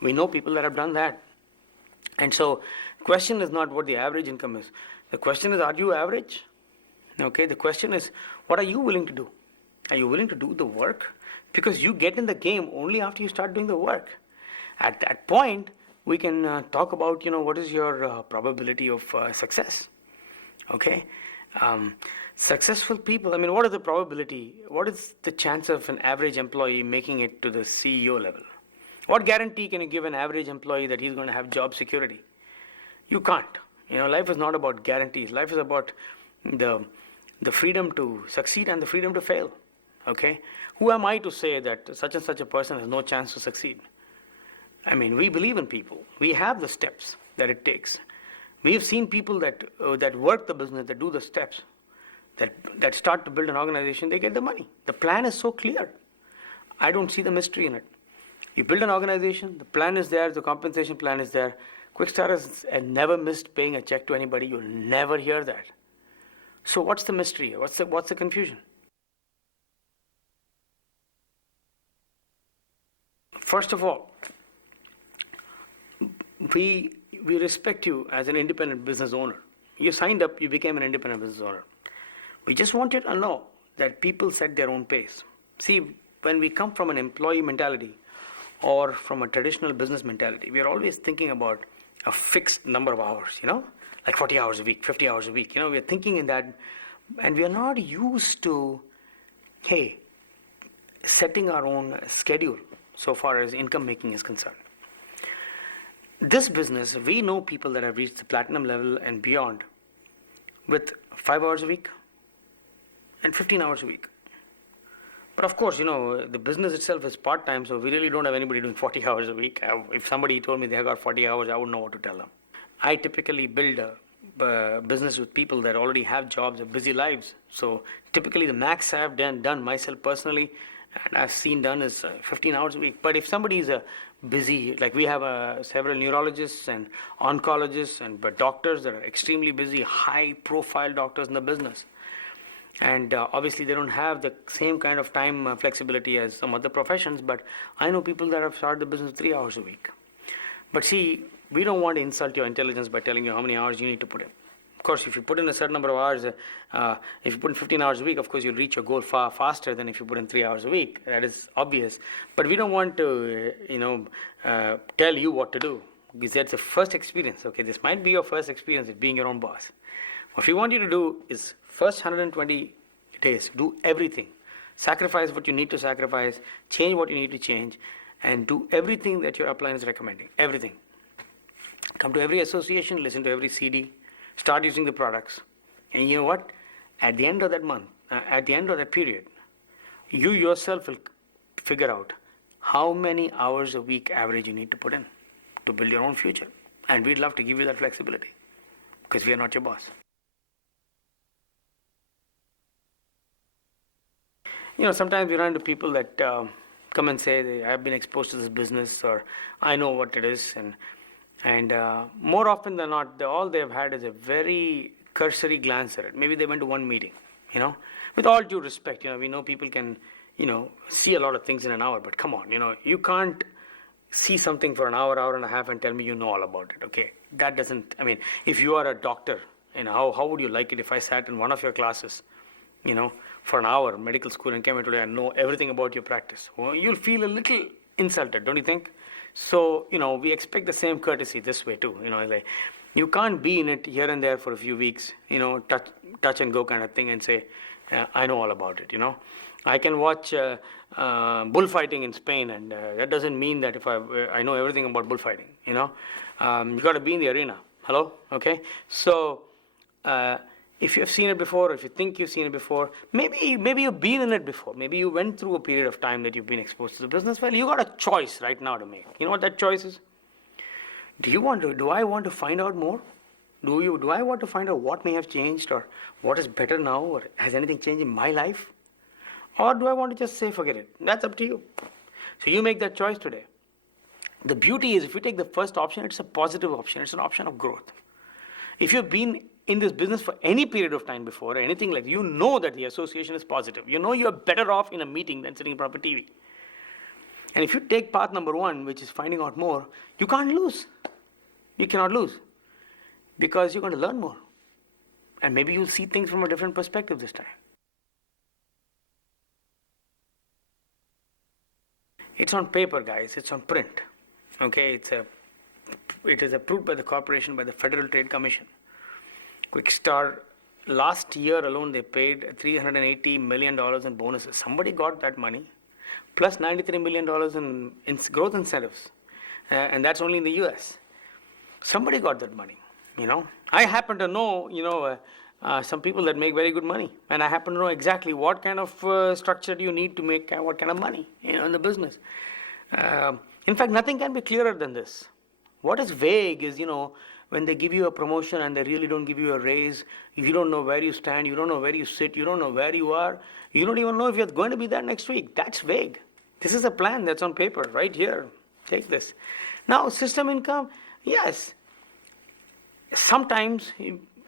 We know people that have done that. And so the question is not what the average income is. The question is, are you average? Okay, the question is, what are you willing to do? Are you willing to do the work? Because you get in the game only after you start doing the work. At that point, we can talk about, what is your probability of success. Okay? Successful people, what is the probability? What is the chance of an average employee making it to the CEO level? What guarantee can you give an average employee that he's going to have job security? You can't. Life is not about guarantees. Life is about the freedom to succeed and the freedom to fail. Okay? Who am I to say that such and such a person has no chance to succeed? We believe in people. We have the steps that it takes. We've seen people that work the business, that do the steps, that start to build an organization, they get the money. The plan is so clear. I don't see the mystery in it. You build an organization, the plan is there, the compensation plan is there. Quixtar has never missed paying a check to anybody. You'll never hear that. So what's the mystery? What's the confusion? First of all, we respect you as an independent business owner. You signed up, you became an independent business owner. We just want you to know that people set their own pace. See, when we come from an employee mentality or from a traditional business mentality, we are always thinking about a fixed number of hours, like 40 hours a week, 50 hours a week. We are thinking in that, and we are not used to, setting our own schedule so far as income making is concerned. This business, we know people that have reached the platinum level and beyond with 5 hours a week and 15 hours a week. But of course, the business itself is part-time, so we really don't have anybody doing 40 hours a week. If somebody told me they have got 40 hours, I wouldn't know what to tell them. I typically build a business with people that already have jobs or busy lives. So typically the max I've done myself personally, and I've seen done is 15 hours a week. But if somebody is busy, like we have several neurologists and oncologists and doctors that are extremely busy, high-profile doctors in the business. And obviously they don't have the same kind of time flexibility as some other professions, but I know people that have started the business 3 hours a week. But see, we don't want to insult your intelligence by telling you how many hours you need to put in. Of course, if you put in a certain number of hours, if you put in 15 hours a week, of course you'll reach your goal far faster than if you put in 3 hours a week. That is obvious. But we don't want to, tell you what to do, because that's the first experience. Okay, this might be your first experience of being your own boss. What we want you to do is first 120 days, do everything. Sacrifice what you need to sacrifice, change what you need to change, and do everything that your upline is recommending. Everything. Come to every association, listen to every CD, start using the products. And you know what? At the end of that month, at the end of that period, you yourself will figure out how many hours a week average you need to put in to build your own future. And we'd love to give you that flexibility, because we are not your boss. Sometimes we run into people that come and say, I've been exposed to this business, or I know what it is. And more often than not, all they've had is a very cursory glance at it. Maybe they went to one meeting, With all due respect, we know people can, see a lot of things in an hour. But come on, you can't see something for an hour, hour and a half and tell me you know all about it, okay? That doesn't, if you are a doctor, how would you like it if I sat in one of your classes, for an hour, medical school, and came in today and know everything about your practice? Well, you'll feel a little insulted, don't you think? So, we expect the same courtesy this way too. You can't be in it here and there for a few weeks, touch and go kind of thing and say, I know all about it, I can watch bullfighting in Spain, and that doesn't mean that if I know everything about bullfighting, you got to be in the arena. Hello? Okay? So, if you've seen it before, or if you think you've seen it before, maybe you've been in it before. Maybe you went through a period of time that you've been exposed to the business. Well, you got a choice right now to make. You know what that choice is? Do I want to find out more? Do I want to find out what may have changed, or what is better now, or has anything changed in my life? Or do I want to just say, forget it? That's up to you. So you make that choice today. The beauty is, if you take the first option, it's a positive option. It's an option of growth. If you've been in this business for any period of time before, or anything like that, you know that the association is positive. You're better off in a meeting than sitting in front of a TV. And if you take path number one, which is finding out more, you can't lose. You cannot lose because you're going to learn more. And maybe you'll see things from a different perspective this time. It's on paper, guys. It's on print. Okay, it is approved by the corporation by the Federal Trade Commission. Quixtar, last year alone, they paid $380 million in bonuses. Somebody got that money, plus $93 million in growth incentives. And that's only in the US. Somebody got that money, I happen to know, some people that make very good money. And I happen to know exactly what kind of structure do you need to make what kind of money, in the business. In fact, nothing can be clearer than this. What is vague is, when they give you a promotion and they really don't give you a raise, you don't know where you stand, you don't know where you sit, you don't know where you are, you don't even know if you're going to be there next week. That's vague. This is a plan that's on paper right here. Take this. Now, system income, yes. Sometimes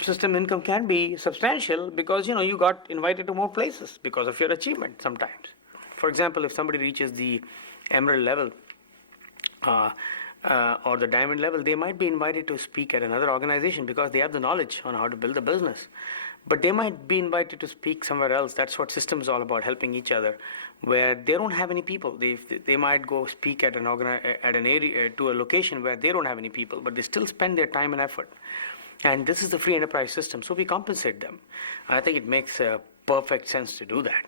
system income can be substantial because, you got invited to more places because of your achievement sometimes. For example, if somebody reaches the emerald level, or the diamond level, they might be invited to speak at another organization because they have the knowledge on how to build a business. But they might be invited to speak somewhere else. That's what system is all about, helping each other, where they don't have any people. They might go speak at an area, to a location where they don't have any people, but they still spend their time and effort. And this is the free enterprise system, so we compensate them. I think it makes perfect sense to do that.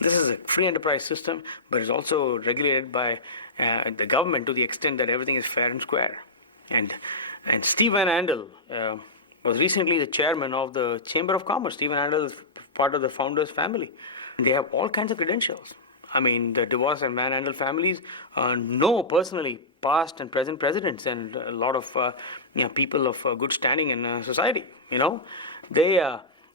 This is a free enterprise system, but it's also regulated by the government to the extent that everything is fair and square. And Steve Van Andel was recently the chairman of the Chamber of Commerce. Steve Van Andel is part of the founders' family. And they have all kinds of credentials. I mean, the DeVos and Van Andel families know personally past and present presidents and a lot of people of good standing in society. They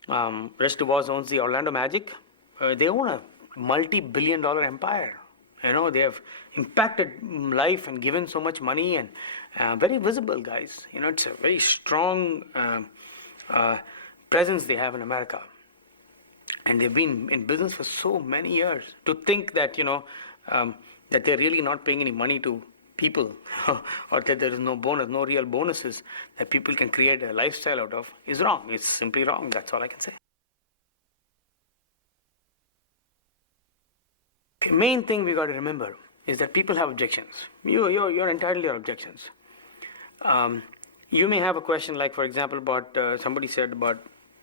Rich DeVos owns the Orlando Magic. They own a multi-billion-dollar empire. They have impacted life and given so much money and very visible, guys. It's a very strong presence they have in America. And they've been in business for so many years. To think that, that they're really not paying any money to people or that there is no bonus, no real bonuses that people can create a lifestyle out of is wrong. It's simply wrong. That's all I can say. The main thing we got to remember is that people have objections. You're entitled to your objections. You may have a question like, for example, about somebody said about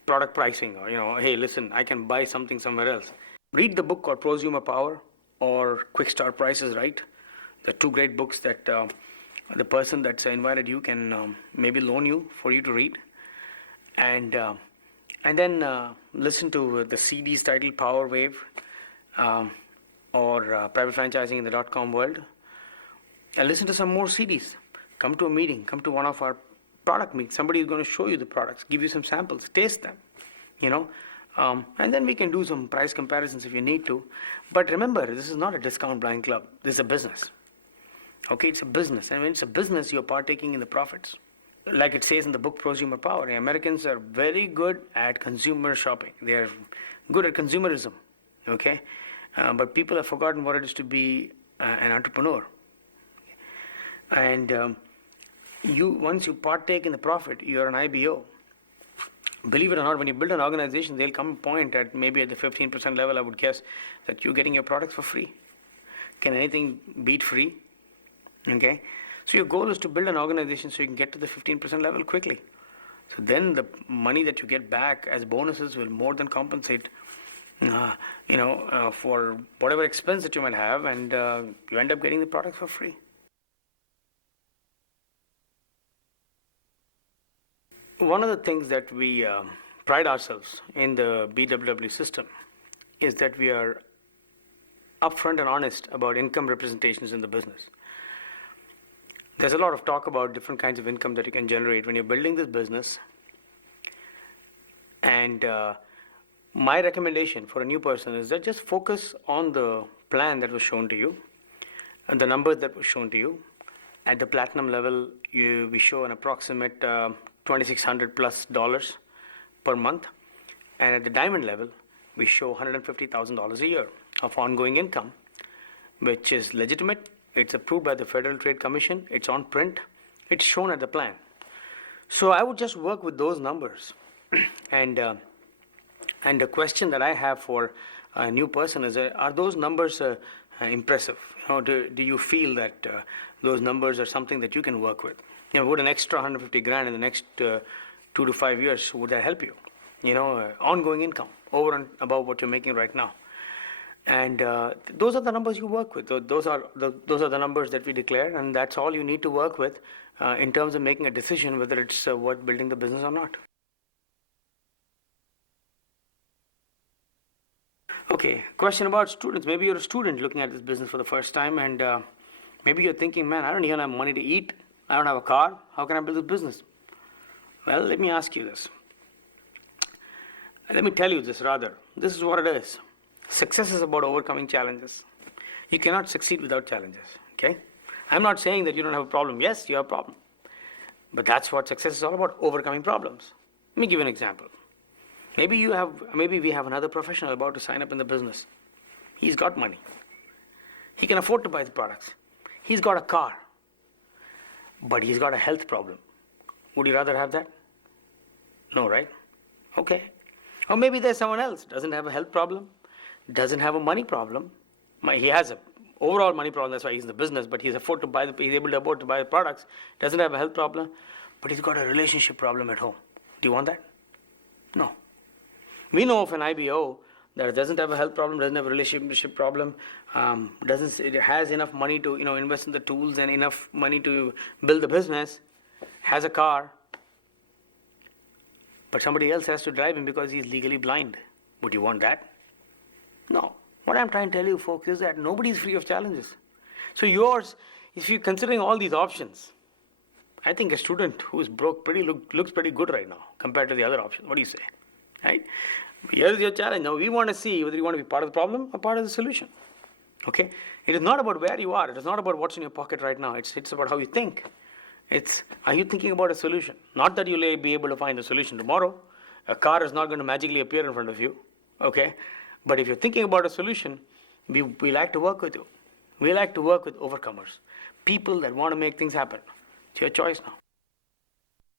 product pricing, or hey, listen, I can buy something somewhere else. Read the book called Prosumer Power or Quixtar Price is Right. They're two great books that the person that's invited you can maybe loan you for you to read, and then listen to the CDs titled Power Wave. Or private franchising in the .com world, and listen to some more CDs. Come to a meeting, come to one of our product meets. Somebody is going to show you the products, give you some samples, taste them, and then we can do some price comparisons if you need to. But remember, this is not a discount blind club. This is a business. Okay, it's a business, and when it's a business, you're partaking in the profits. Like it says in the book Prosumer Power, the Americans are very good at consumer shopping. They are good at consumerism. Okay. But people have forgotten what it is to be an entrepreneur. And once you partake in the profit, you're an IBO. Believe it or not, when you build an organization, they'll come a point at maybe at the 15% level, I would guess, that you're getting your products for free. Can anything beat free? Okay? So your goal is to build an organization so you can get to the 15% level quickly. So then the money that you get back as bonuses will more than compensate for whatever expense that you might have, and you end up getting the product for free. One of the things that we pride ourselves in the BWW system is that we are upfront and honest about income representations in the business. There's a lot of talk about different kinds of income that you can generate when you're building this business, and my recommendation for a new person is that just focus on the plan that was shown to you and the numbers that were shown to you. At the platinum level, we show an approximate $2,600 plus per month, and at the diamond level, we show $150,000 a year of ongoing income. which is legitimate. It's approved by the Federal Trade Commission. It's on print. It's shown at the plan. So I would just work with those numbers. and the question that I have for a new person is, are those numbers impressive? Do you feel that those numbers are something that you can work with? Would an extra 150 grand in the next 2 to 5 years, would that help you? Ongoing income over and above what you're making right now. And those are the numbers you work with. Those are the numbers that we declare, and that's all you need to work with in terms of making a decision whether it's worth building the business or not. Okay, question about students. Maybe you're a student looking at this business for the first time, and maybe you're thinking, man, I don't even have money to eat. I don't have a car. How can I build this business? Well, let me ask you this. Let me tell you this rather. This is what it is. Success is about overcoming challenges. You cannot succeed without challenges, okay? I'm not saying that you don't have a problem. Yes, you have a problem. But that's what success is all about, overcoming problems. Let me give you an example. Maybe we have another professional about to sign up in the business. He's got money. He can afford to buy the products. He's got a car. But he's got a health problem. Would you rather have that? No, right? Okay. Or maybe there's someone else, doesn't have a health problem, doesn't have a money problem. He has a overall money problem, that's why he's in the business, but he's able to afford to buy the products, doesn't have a health problem, but he's got a relationship problem at home. Do you want that? No. We know of an IBO that doesn't have a health problem, doesn't have a relationship problem, it has enough money to invest in the tools and enough money to build the business, has a car, but somebody else has to drive him because he's legally blind. Would you want that? No. What I'm trying to tell you, folks, is that nobody is free of challenges. So yours, if you're considering all these options, I think a student who's broke looks pretty good right now compared to the other options. What do you say? Right? Here's your challenge. Now we want to see whether you want to be part of the problem or part of the solution. Okay? It is not about where you are. It is not about what's in your pocket right now. It's about how you think. Are you thinking about a solution? Not that you'll be able to find a solution tomorrow. A car is not going to magically appear in front of you. Okay? But if you're thinking about a solution, we like to work with you. We like to work with overcomers. People that want to make things happen. It's your choice now.